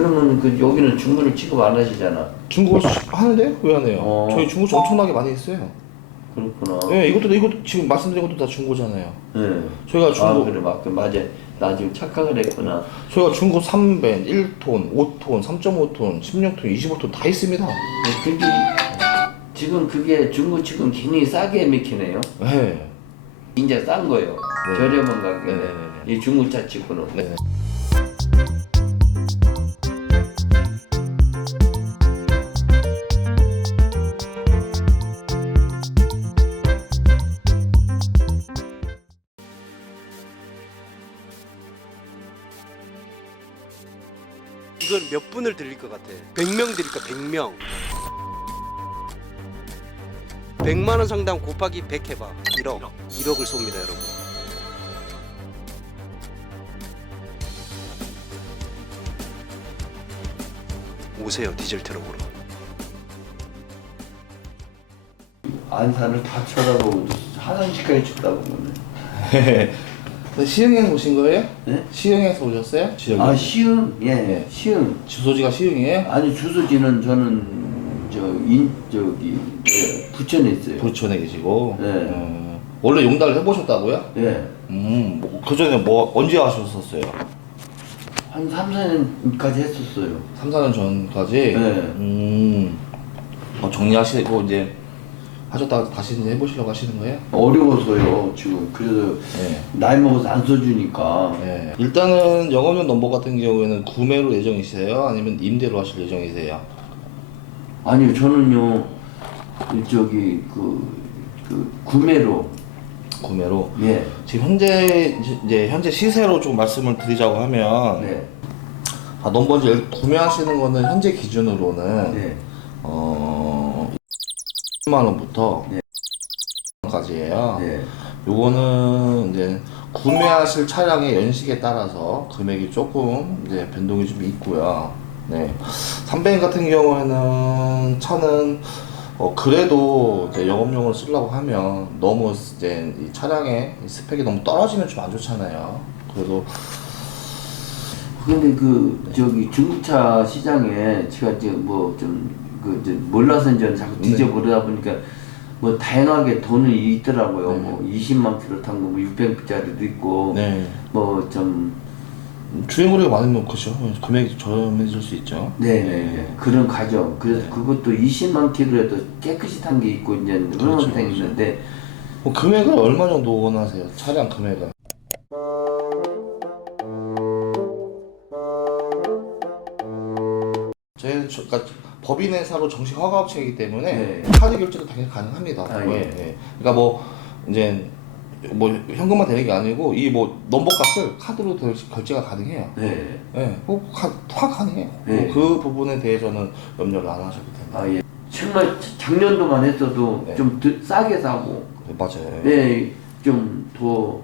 그러면 그 여기는 중고를 취급 안 하시잖아. 중고 하는데 왜 안 해요? 어. 저희 중고차 엄청나게 많이 했어요. 그렇구나. 네, 이것도 이것도 지금 말씀드린 것도 다 중고잖아요. 네. 저희가 아 중고 그래 맞 맞아. 나 지금 착각을 했구나. 저희가 중고 3밴, 1톤, 5톤, 3.5톤, 16톤, 25톤 다 있습니다. 그게 지금 그게 중고 치고는 굉장히 싸게 맥히네요. 네. 진짜 싼 거예요. 네. 저렴한 가격에. 네네네. 이 중고차 치고는. 네. 몇 분을 드릴 것 같아? 100명 드릴까? 100명. 100만 원 상당 곱하기 100 해봐. 1억. 1억을 쏩니다, 여러분. 오세요, 디젤 트럭으로. 안산을 다 쳐다보고 화장실까지 쳐다보네. 네, 시흥에 오신 거예요? 네? 시흥에서 오셨어요? 지역이? 아 시흥 예 네. 시흥 주소지가 시흥이에요? 아니 주소지는 저는 저인 저기 예, 부천에 있어요. 부천에 계시고. 네. 어, 원래 용달을 해보셨다고요? 예. 음, 뭐, 그 전에 뭐 언제 하셨었어요? 한 3, 4년까지 했었어요. 3, 4년 전까지. 네. 음, 뭐 정리하시고 이제 하셨다가 다시 이제 해보시려고 하시는 거예요? 어려워서요 지금 그래서 네. 나이 먹어서 안 써주니까 네. 일단은 영업용 넘버 같은 경우에는 구매로 예정이세요? 아니면 임대로 하실 예정이세요? 아니요 저는요 저기 그, 그 구매로 구매로. 예 지금 현재 이제 현재 시세로 좀 말씀을 드리자고 하면 네. 아, 넘버를 구매하시는 거는 현재 기준으로는 네. 어 10만 원부터 네. 까지예요. 네. 요거는 이제 구매하실 차량의 연식에 따라서 금액이 조금 이제 변동이 좀 있고요. 네. 300 같은 경우에는 차는 어 그래도 이제 영업용으로 쓰려고 하면 너무 이제 이 차량의 이 스펙이 너무 떨어지면 좀 안 좋잖아요. 그래도 근데 그 저기 중고차 시장에 제가 이제 뭐좀 그 몰라서 이제 자꾸 네. 뒤져보다 보니까 뭐 다양하게 돈이 있더라고요. 네. 뭐 20만 킬로 탄 거, 뭐 600짜리도 있고, 네. 뭐좀 주행거리가 많으면 그죠 금액이 저렴해질 수 있죠. 네 네 그런 과정. 그래서 그것도 20만 킬로에도 깨끗이 탄 게 있고 이제 흐름생 그렇죠. 있는데 뭐 금액을 얼마 정도 원하세요? 차량 금액을? 저희는 저, 그러니까 법인 회사로 정식 허가 업체이기 때문에 네. 카드 결제도 당연히 가능합니다. 아, 예, 예. 예. 그러니까 뭐 이제 뭐 현금만 되는 게 아니고 이 뭐 넘버 값을 카드로 결- 결제가 가능해요. 네. 예, 뭐 가, 다 가능해요. 네. 뭐그 부분에 대해서는 염려를 안 하셔도 됩니다. 아 예. 정말 작년도만 했어도 네. 좀 드- 싸게 사고 네, 맞아요. 네, 좀 더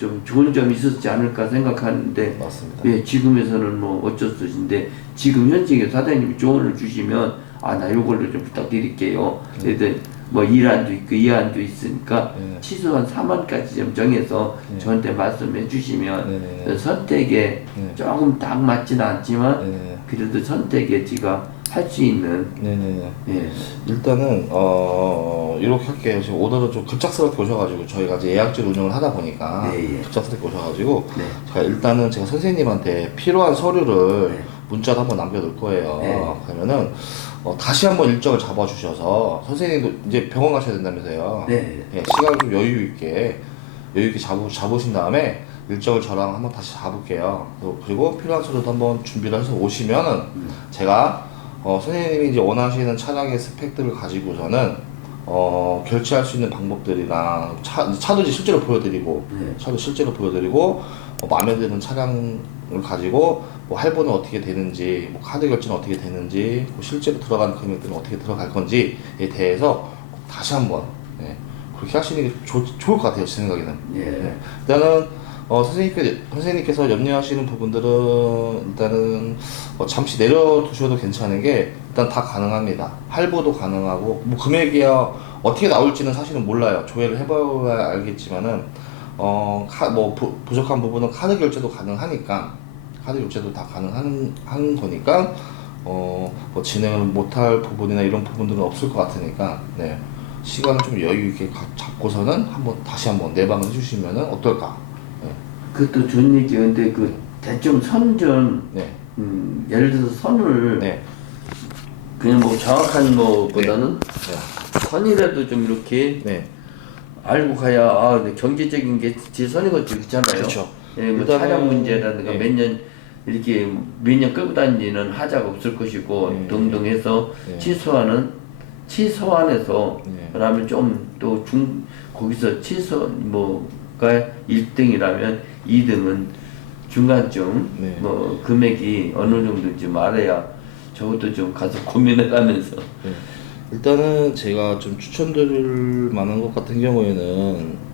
좀 좋은 점이 있었지 않을까 생각하는데 맞습니다. 예, 지금에서는 뭐 어쩔 수 없인데 지금 현직에 사장님이 조언을 주시면 아 나 요걸로 좀 부탁드릴게요. 그래도 뭐 1안도 있고 2안도 있으니까 네. 최소한 4만까지 좀 정해서 네. 저한테 말씀해 주시면 네, 네. 그 선택에 네. 조금 딱 맞지는 않지만 네. 그래도 선택에 제가 할 수 있는 네네네. 예. 일단은 어 이렇게 할게요. 지금 오늘은 좀 급작스럽게 오셔가지고 저희가 이제 예약제 운영을 하다 보니까 네, 예. 급작스럽게 오셔가지고 네. 제가 일단은 제가 선생님한테 필요한 서류를 네. 문자로 한번 남겨놓을 거예요. 네. 그러면은 어, 다시 한번 일정을 잡아주셔서 선생님도 이제 병원 가셔야 된다면서요. 네. 예, 시간을 좀 여유 있게 여유 있게 잡으, 잡으신 다음에 일정을 저랑 한번 다시 잡을게요. 그리고- 필요한 서류도 한번 준비를 해서 오시면은 음. 제가 어, 선생님이 이제 원하시는 차량의 스펙들을 가지고서는 어, 결제할 수 있는 방법들이랑 차, 차도 이제 실제로 보여드리고 네. 차도 실제로 보여드리고 어, 마음에 드는 차량을 가지고 뭐 할부는 어떻게 되는지 뭐 카드 결제는 어떻게 되는지 뭐 실제로 들어가는 금액들은 어떻게 들어갈 건지에 대해서 다시 한번 네, 그렇게 하시는 게 좋, 좋을 것 같아요 제 생각에는 예. 네. 일단은 어, 선생님께, 선생님께서 염려하시는 부분들은 일단은 어, 잠시 내려두셔도 괜찮은 게 일단 다 가능합니다. 할부도 가능하고 뭐 금액이야 어떻게 나올지는 사실은 몰라요. 조회를 해봐야 알겠지만은 어, 카, 뭐 부, 부족한 부분은 카드 결제도 가능하니까 카드 교체도 다 가능한 하는 거니까 어, 뭐 진행을 못할 부분이나 이런 부분들은 없을 것 같으니까 네. 시간을 좀 여유 있게 가- 잡고서는 한번 다시 한번 내방을 해주시면은 어떨까? 네. 그것도 좋은 얘기예요. 근데 그 대충 선좀 네. 음, 예를 들어서 선을 네. 그냥 뭐 정확한 거보다는 네. 선이라도 좀 이렇게 네. 알고 가야 아 근데 경제적인 게 제 선인 것도 있잖아요. 그렇죠. 예, 뭐 일단은- 차량 문제라든가 네. 몇년 이렇게 몇 년 끌고 다니는 하자가 없을 것이고 네. 등등 해서 네. 취소하는 취소안에서 네. 그다음에 좀 또 중 거기서 취소 뭐 가 1등이라면 2등은 중간쯤 네. 뭐 금액이 어느 정도인지 말해야 저것도 좀 가서 고민해 가면서 네. 일단은 제가 좀 추천드릴 만한 것 같은 경우에는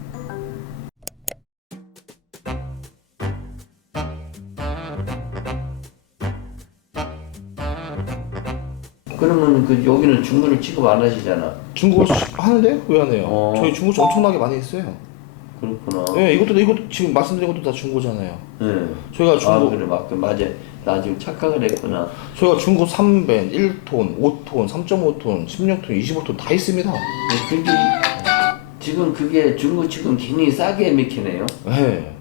그러면 그 여기는 중고를 취급 안 하시잖아. 중고 하는데 왜 안 해요? 어. 저희 중고 엄청나게 많이 했어요. 그렇구나. 네, 이것도 이것도 지금 말씀드린 것도 다 중고잖아요. 네. 저희가 아 중고 그래 맞 맞아. 나 지금 착각을 했구나. 저희가 중고 3밴, 1톤, 5톤, 3.5톤, 16톤, 25톤 다 있습니다. 그게 지금 그게 중고 지금 굉장히 싸게 맥히네요. 네.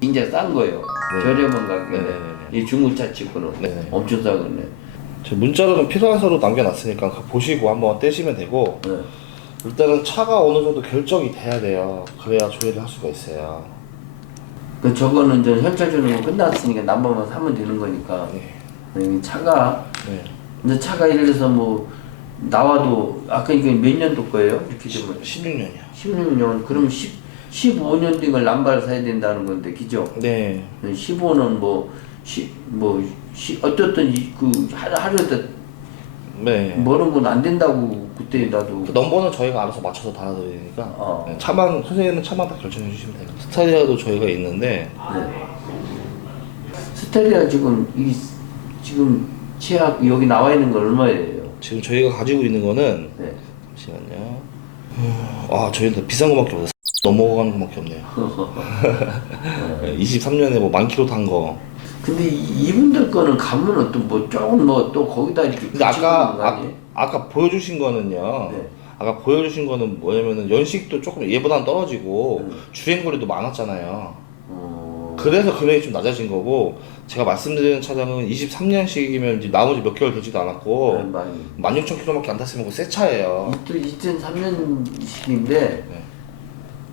굉장히 싼 거예요. 네. 저렴한 가격에 네 네네네. 이 중고차 치고는 네 네. 엄청 싸겠네. 제 문자로는 필요한 서류 남겨놨으니까 그거 보시고 한번 떼시면 되고 네. 일단은 차가 어느 정도 결정이 돼야 돼요. 그래야 조회를 할 수가 있어요. 그 저거는 이제 현찰 주는 거 끝났으니까 남아만 사면 되는 거니까. 네. 이 차가 네. 근데 차가 예를 들어서 뭐 나와도 아까 이게 몇 년도 거예요? 이렇게 되면 16년이요. 16년 그럼 10 15년 된 걸 남발을 사야 된다는 건데 그죠? 네. 15는 뭐, 시, 뭐, 시, 어쨌든 이, 그, 하루, 하루에 네. 뭐는 건안 된다고 그때 나도. 그 넘버는 저희가 알아서 맞춰서 달아드리니까 어. 네, 차만 선생님은 차만 다 결정해 주시면 돼요. 스타리아도 저희가 있는데 네. 스텔리아 지금, 이, 지금 치약 여기 나와 있는 건 얼마예요? 지금 저희가 가지고 있는 거는 네. 잠시만요. 아 저희는 비싼 거밖에 없어요. 넘어가는 거밖에 없네요. 네, 23년에 뭐 만 킬로 탄 거. 근데 이, 이분들 거는 가면은 또뭐 조금 뭐 또 거기다 이렇게. 근데 아까 아? 아까 보여주신 거는요. 네. 아까 보여주신 거는 뭐냐면은 연식도 조금 얘보다는 떨어지고 음. 주행 거리도 많았잖아요. 어, 그래서 금액이 좀 낮아진 거고 제가 말씀드리는 차량은 23년식이면 이제 나머지 몇 개월 되지도 않았고 네, 많이. 16,000km밖에 안 탔으면 그거 새 차예요. 이또 2003년식인데, 네.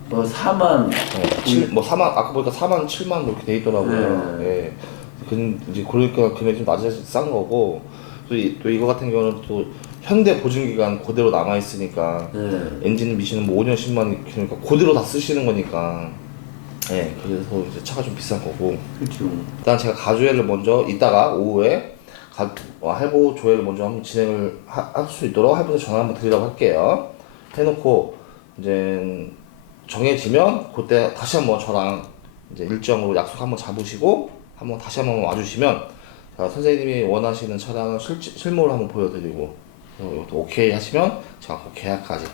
뭐 4만, 네, 칠- 뭐 4만 아까 보니까 4만 7만 그렇게 돼 있더라고요. 네. 예. 그 이제 그러니까 금액이 좀 낮아서 싼 거고 또, 이, 또 이거 같은 경우는 또 현대 보증 기간 그대로 남아 있으니까 네. 엔진 미시는 뭐 5년 10만 그러니까 그대로 다 쓰시는 거니까 예 그래서 이제 차가 좀 비싼 거고 그렇죠. 일단 제가 가조회를 먼저 이따가 오후에 가, 어, 할부 조회를 먼저 한번 진행을 할 수 있도록 할부에 전화 한번 드리라고 할게요. 해놓고 이제 정해지면 그때 다시 한번 저랑 이제 일정으로 약속 한번 잡으시고 한번 다시 한번 와주시면 자, 선생님이 원하시는 차량을 실, 실물을 한번 보여드리고 이것도 오케이 하시면 제가 그 계약까지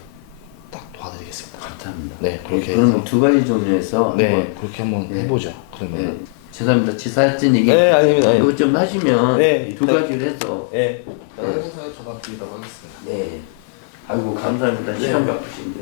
딱 도와드리겠습니다. 감사합니다. 네 그렇게 그럼 해서 두 가지 종류에서 네 한번 그렇게 한번 네. 해보죠. 네. 그러면 죄송합니다. 지사할진 얘기 네, 아닙니다. 이거 좀 하시면 네, 두 이따- 가지를 해서 네. 회사에 전화 드리도록 하겠습니다. 네. 아이고 감사합니다. 시간 바쁘신데.